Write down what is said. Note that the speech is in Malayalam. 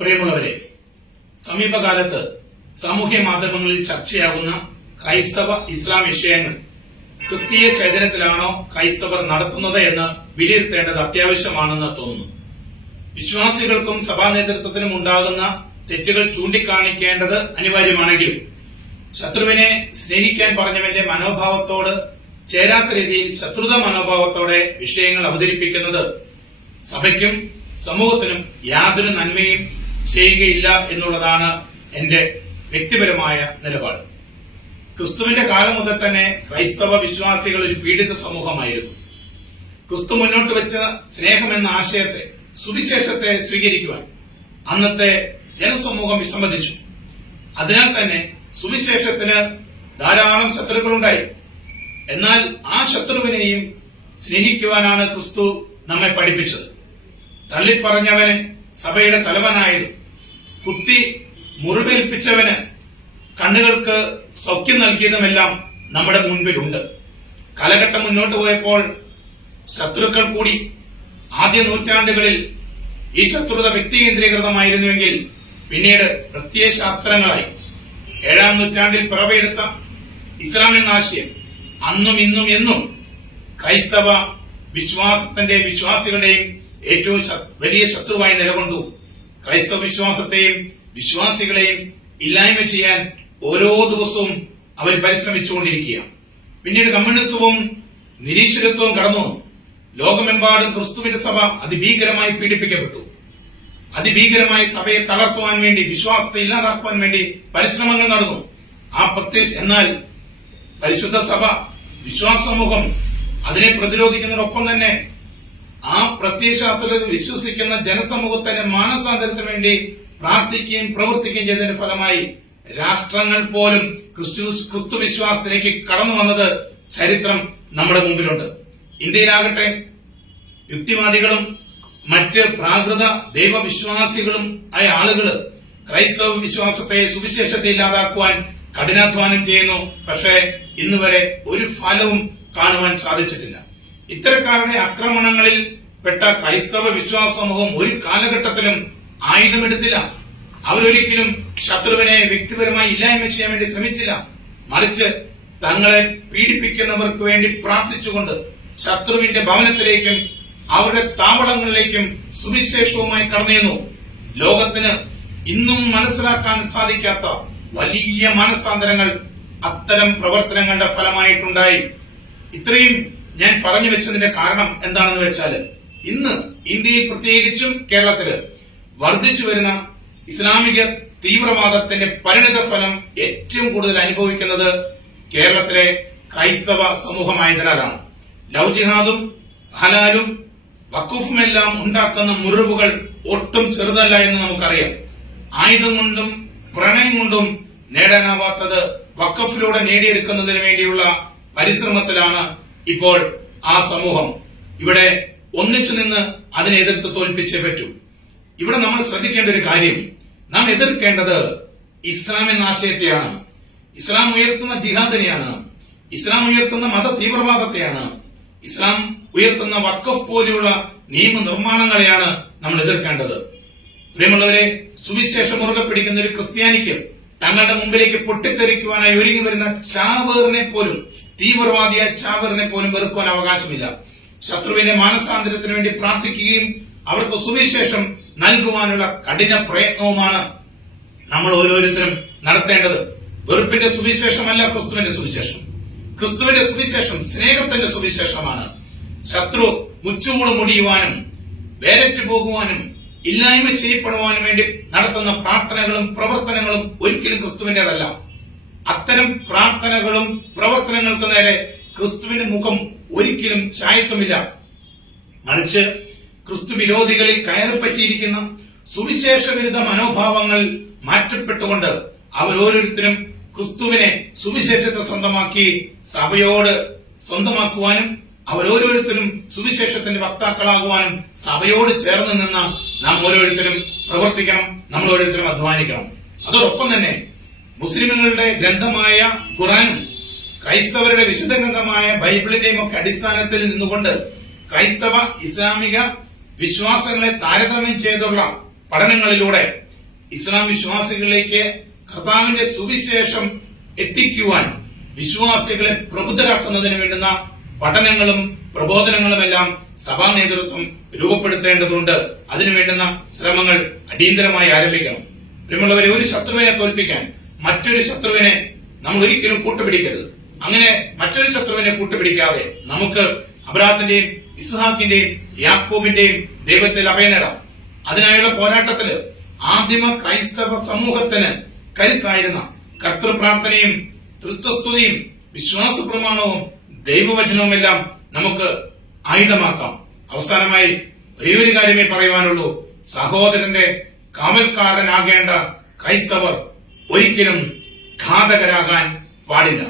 പ്രിയമുള്ളവരെ സമീപകാലത്ത് സാമൂഹ്യ മാധ്യമങ്ങളിൽ ചർച്ചയാകുന്ന ക്രൈസ്തവ ഇസ്ലാം വിഷയങ്ങൾ ക്രിസ്തീയ ചൈതന്യത്തിലാണോ ക്രൈസ്തവർ നടത്തുന്നത് എന്ന് വിലയിരുത്തേണ്ടത് അത്യാവശ്യമാണെന്ന് തോന്നുന്നു. വിശ്വാസികൾക്കും സഭാ നേതൃത്വത്തിനും ഉണ്ടാകുന്ന തെറ്റുകൾ ചൂണ്ടിക്കാണിക്കേണ്ടത് അനിവാര്യമാണെങ്കിലും ശത്രുവിനെ സ്നേഹിക്കാൻ പറഞ്ഞവന്റെ മനോഭാവത്തോട് ചേരാത്ത രീതിയിൽ ശത്രുത മനോഭാവത്തോടെ വിഷയങ്ങൾ അവതരിപ്പിക്കുന്നത് സഭയ്ക്കും സമൂഹത്തിനും യാതൊരു നന്മയും ചെയ്യുകയില്ല എന്നുള്ളതാണ് എന്റെ വ്യക്തിപരമായ നിലപാട്. ക്രിസ്തുവിന്റെ കാലം മുതൽ തന്നെ ക്രൈസ്തവ വിശ്വാസികൾ ഒരു പീഡിത സമൂഹമായിരുന്നു. ക്രിസ്തു മുന്നോട്ട് വെച്ച സ്നേഹം എന്ന ആശയത്തെ സുവിശേഷത്തെ സ്വീകരിക്കുവാൻ അന്നത്തെ ജനസമൂഹം വിസമ്മതിച്ചു. അതിനാൽ തന്നെ സുവിശേഷത്തിന് ധാരാളം ശത്രുക്കളുണ്ടായി. എന്നാൽ ആ ശത്രുവിനെയും സ്നേഹിക്കുവാനാണ് ക്രിസ്തു നമ്മെ പഠിപ്പിച്ചത്. തള്ളിപ്പറഞ്ഞവന് സഭയുടെ തലവനായത് കുത്തി മുറിവേൽപ്പിച്ചവന് കണ്ണുകൾക്ക് സൗഖ്യം നൽകിയതുമെല്ലാം നമ്മുടെ മുൻപിലുണ്ട്. കാലഘട്ടം മുന്നോട്ട് പോയപ്പോൾ ശത്രുക്കൾ കൂടി ആദ്യ നൂറ്റാണ്ടുകളിൽ ഈ ശത്രുത വ്യക്തി കേന്ദ്രീകൃതമായിരുന്നുവെങ്കിൽ പിന്നീട് പ്രത്യയശാസ്ത്രങ്ങളായി ഏഴാം നൂറ്റാണ്ടിൽ പിറവെടുത്ത ഇസ്ലാം എന്ന ആശയം അന്നും ഇന്നും എന്നും ക്രൈസ്തവ വിശ്വാസത്തിന്റെ വിശ്വാസികളുടെയും ഏറ്റവും വലിയ ശത്രുവായി നിലകൊണ്ടു. ക്രൈസ്തവ വിശ്വാസത്തെയും വിശ്വാസികളെയും ഇല്ലായ്മ ചെയ്യാൻ ഓരോ ദിവസവും അവർ പരിശ്രമിച്ചുകൊണ്ടിരിക്കുക പിന്നീട് കമ്മ്യൂണിസവും നിരീശ്വരത്വവും കടന്നു വന്നു. ലോകമെമ്പാടും ക്രിസ്തുവിന്റെ സഭ അതിഭീകരമായി പീഡിപ്പിക്കപ്പെട്ടു. അതിഭീകരമായി സഭയെ തളർത്തുവാൻ വേണ്ടി വിശ്വാസത്തെ ഇല്ലാതാക്കുവാൻ വേണ്ടി പരിശ്രമങ്ങൾ നടന്നു. ആ പ്രത്യക്ഷ എന്നാൽ പരിശുദ്ധ സഭ വിശ്വാസ സമൂഹം അതിനെ പ്രതിരോധിക്കുന്നതിനൊപ്പം തന്നെ ആ പ്രത്യയശാസ്ത്രത്തിൽ വിശ്വസിക്കുന്ന ജനസമൂഹത്തിന്റെ മാനസാന്തരത്തിന് വേണ്ടി പ്രാർത്ഥിക്കുകയും പ്രവർത്തിക്കുകയും ചെയ്തതിന്റെ ഫലമായി രാഷ്ട്രങ്ങൾ പോലും ക്രിസ്തു ക്രിസ്തു വിശ്വാസത്തിലേക്ക് കടന്നു വന്നത് ചരിത്രം നമ്മുടെ മുമ്പിലുണ്ട്. ഇന്ത്യയിലാകട്ടെ യുക്തിവാദികളും മറ്റ് പ്രാകൃത ദൈവവിശ്വാസികളും ആയ ആളുകൾ ക്രൈസ്തവ വിശ്വാസത്തെ സുവിശേഷത്തെ ഇല്ലാതാക്കുവാൻ കഠിനാധ്വാനം ചെയ്യുന്നു. പക്ഷേ ഇന്നുവരെ ഒരു ഫലവും കാണുവാൻ സാധിച്ചിട്ടില്ല. ഇത്തരക്കാരുടെ ആക്രമണങ്ങളിൽ പെട്ട ക്രൈസ്തവ വിശ്വാസ സമൂഹം ഒരു കാലഘട്ടത്തിലും ആയുധമെടുത്തില്ല. അവരൊരിക്കലും ശത്രുവിനെ വ്യക്തിപരമായി ഇല്ലായ്മ ചെയ്യാൻ വേണ്ടി ശ്രമിച്ചില്ല. മറിച്ച് തങ്ങളെ പീഡിപ്പിക്കുന്നവർക്ക് വേണ്ടി പ്രാർത്ഥിച്ചുകൊണ്ട് ശത്രുവിന്റെ ഭവനത്തിലേക്കും അവരുടെ താവളങ്ങളിലേക്കും സുവിശേഷവുമായി കടന്നിരുന്നു ലോകത്തിന് ഇന്നും മനസ്സിലാക്കാൻ സാധിക്കാത്ത വലിയ മാനസാന്തരങ്ങൾ അത്തരം പ്രവർത്തനങ്ങളുടെ ഫലമായിട്ടുണ്ടായി. ഇത്രയും ഞാൻ പറഞ്ഞു വെച്ചതിന്റെ കാരണം എന്താണെന്ന് വെച്ചാൽ ഇന്ന് ഇന്ത്യയിൽ പ്രത്യേകിച്ചും കേരളത്തിൽ വർദ്ധിച്ചു വരുന്ന ഇസ്ലാമിക തീവ്രവാദത്തിന്റെ പരിണിത ഫലം ഏറ്റവും കൂടുതൽ അനുഭവിക്കുന്നത് കേരളത്തിലെ ക്രൈസ്തവ സമൂഹമായതിനാലാണ് ലവ് ജിഹാദും ഹലാലും വഖൂഫുമെല്ലാം ഉണ്ടാക്കുന്ന മുറിവുകൾ ഒട്ടും ചെറുതല്ല എന്ന് നമുക്കറിയാം. ആയുധം കൊണ്ടും പ്രണയം കൊണ്ടും നേടാനാവാത്തത് വക്കഫിലൂടെ നേടിയെടുക്കുന്നതിന് വേണ്ടിയുള്ള പരിശ്രമത്തിലാണ് ഇപ്പോൾ ആ സമൂഹം ഇവിടെ ഒന്നിച്ചു നിന്ന് അതിനെ എതിർത്ത് തോൽപ്പിച്ചേ പറ്റൂ. ഇവിടെ നമ്മൾ ശ്രദ്ധിക്കേണ്ട ഒരു കാര്യം നാം എതിർക്കേണ്ടത് ഇസ്ലാം എന്ന ആശയത്തെയാണ്. ഇസ്ലാം ഉയർത്തുന്ന ജിഹാദിനെയാണ്. ഇസ്ലാം ഉയർത്തുന്ന മത തീവ്രവാദത്തെയാണ് ഇസ്ലാം ഉയർത്തുന്ന വക്കഫ് പോലെയുള്ള നിയമനിർമ്മാണങ്ങളെയാണ് നമ്മൾ എതിർക്കേണ്ടത്. പ്രിയമുള്ളവരെ സുവിശേഷം മുറുകെ പിടിക്കുന്ന ഒരു ക്രിസ്ത്യാനിക്ക് തങ്ങളുടെ മുമ്പിലേക്ക് പൊട്ടിത്തെറിക്കുവാനായി ഒരുങ്ങി വരുന്ന ചാവേറിനെ പോലും തീവ്രവാദിയായ ചാവറിനെ പോലും വെറുക്കുവാൻ അവകാശമില്ല. ശത്രുവിന്റെ മാനസാന്തരത്തിന് വേണ്ടി പ്രാർത്ഥിക്കുകയും അവർക്ക് സുവിശേഷം നൽകുവാനുള്ള കഠിന പ്രയത്നവുമാണ് നമ്മൾ ഓരോരുത്തരും നടത്തേണ്ടത്. വെറുപ്പിന്റെ സുവിശേഷമല്ല ക്രിസ്തുവിന്റെ സുവിശേഷം. ക്രിസ്തുവിന്റെ സുവിശേഷം സ്നേഹത്തിന്റെ സുവിശേഷമാണ്. ശത്രു മുച്ചുകൂട് മുടിയുവാനും വേരറ്റ് പോകുവാനും ഇല്ലായ്മ ചെയ്യപ്പെടുവാനും വേണ്ടി നടത്തുന്ന പ്രാർത്ഥനകളും പ്രവർത്തനങ്ങളും ഒരിക്കലും ക്രിസ്തുവിന്റേതല്ല അത്തരം പ്രാർത്ഥനകളും പ്രവർത്തനങ്ങൾക്ക് നേരെ ക്രിസ്തുവിന് മുഖം ഒരിക്കലും ചായത്വമില്ല മറിച്ച് ക്രിസ്തു വിരോധികളിൽ കയറിപ്പറ്റിയിരിക്കുന്ന സുവിശേഷ വിരുദ്ധ മനോഭാവങ്ങൾ മാറ്റപ്പെട്ടുകൊണ്ട് അവരോരോരുത്തരും ക്രിസ്തുവിനെ സുവിശേഷത്തെ സ്വന്തമാക്കി സഭയോട് സ്വന്തമാക്കുവാനും അവരോരോരുത്തരും സുവിശേഷത്തിന്റെ വക്താക്കളാകുവാനും സഭയോട് ചേർന്ന് നിന്ന് നാം ഓരോരുത്തരും പ്രവർത്തിക്കണം നമ്മൾ ഓരോരുത്തരും അധ്വാനിക്കണം. അതോടൊപ്പം തന്നെ മുസ്ലിമുകളുടെ ഗ്രന്ഥമായ ഖുറാനും ക്രൈസ്തവരുടെ വിശുദ്ധ ഗ്രന്ഥമായ ബൈബിളിന്റെയും ഒക്കെ അടിസ്ഥാനത്തിൽ നിന്നുകൊണ്ട് ക്രൈസ്തവ ഇസ്ലാമിക വിശ്വാസങ്ങളെ താരതമ്യം ചെയ്തുള്ള പഠനങ്ങളിലൂടെ ഇസ്ലാം വിശ്വാസികളിലേക്ക് കർത്താവിന്റെ സുവിശേഷം എത്തിക്കുവാൻ വിശ്വാസികളെ പ്രബുദ്ധരാക്കുന്നതിന് വേണ്ടുന്ന പഠനങ്ങളും പ്രബോധനങ്ങളുമെല്ലാം സഭാ നേതൃത്വം രൂപപ്പെടുത്തേണ്ടതുണ്ട്. അതിനു വേണ്ടുന്ന ശ്രമങ്ങൾ അടിയന്തരമായി ആരംഭിക്കണം. പ്രിയമുള്ളവരെ ഒരു ശത്രുവിനെ തോൽപ്പിക്കാൻ മറ്റൊരു ശത്രുവിനെ നമ്മൾ ഒരിക്കലും കൂട്ടുപിടിക്കരുത്. അങ്ങനെ മറ്റൊരു ശത്രുവിനെ കൂട്ടുപിടിക്കാതെ നമുക്ക് അബ്രാഹത്തിന്റെയും ഇസ്ഹാക്കിന്റെയും യാക്കോബിന്റെയും ദൈവത്തിൽ അഭയനേടാം അതിനായുള്ള പോരാട്ടത്തിൽ ആദിമ ക്രൈസ്തവ സമൂഹത്തിന് കരുത്തായിരുന്ന കർത്തൃപ്രാർത്ഥനയും തൃത്വസ്തുതിയും വിശ്വാസ പ്രമാണവും ദൈവവചനവുമെല്ലാം നമുക്ക് ആയുധമാക്കാം. അവസാനമായി ഒരേ ഒരു കാര്യമേ പറയുവാനുള്ളൂ. സഹോദരന്റെ കാവൽക്കാരനാകേണ്ട ക്രൈസ്തവർ ഒരിക്കലും ഘാതകരാകാൻ പാടില്ല.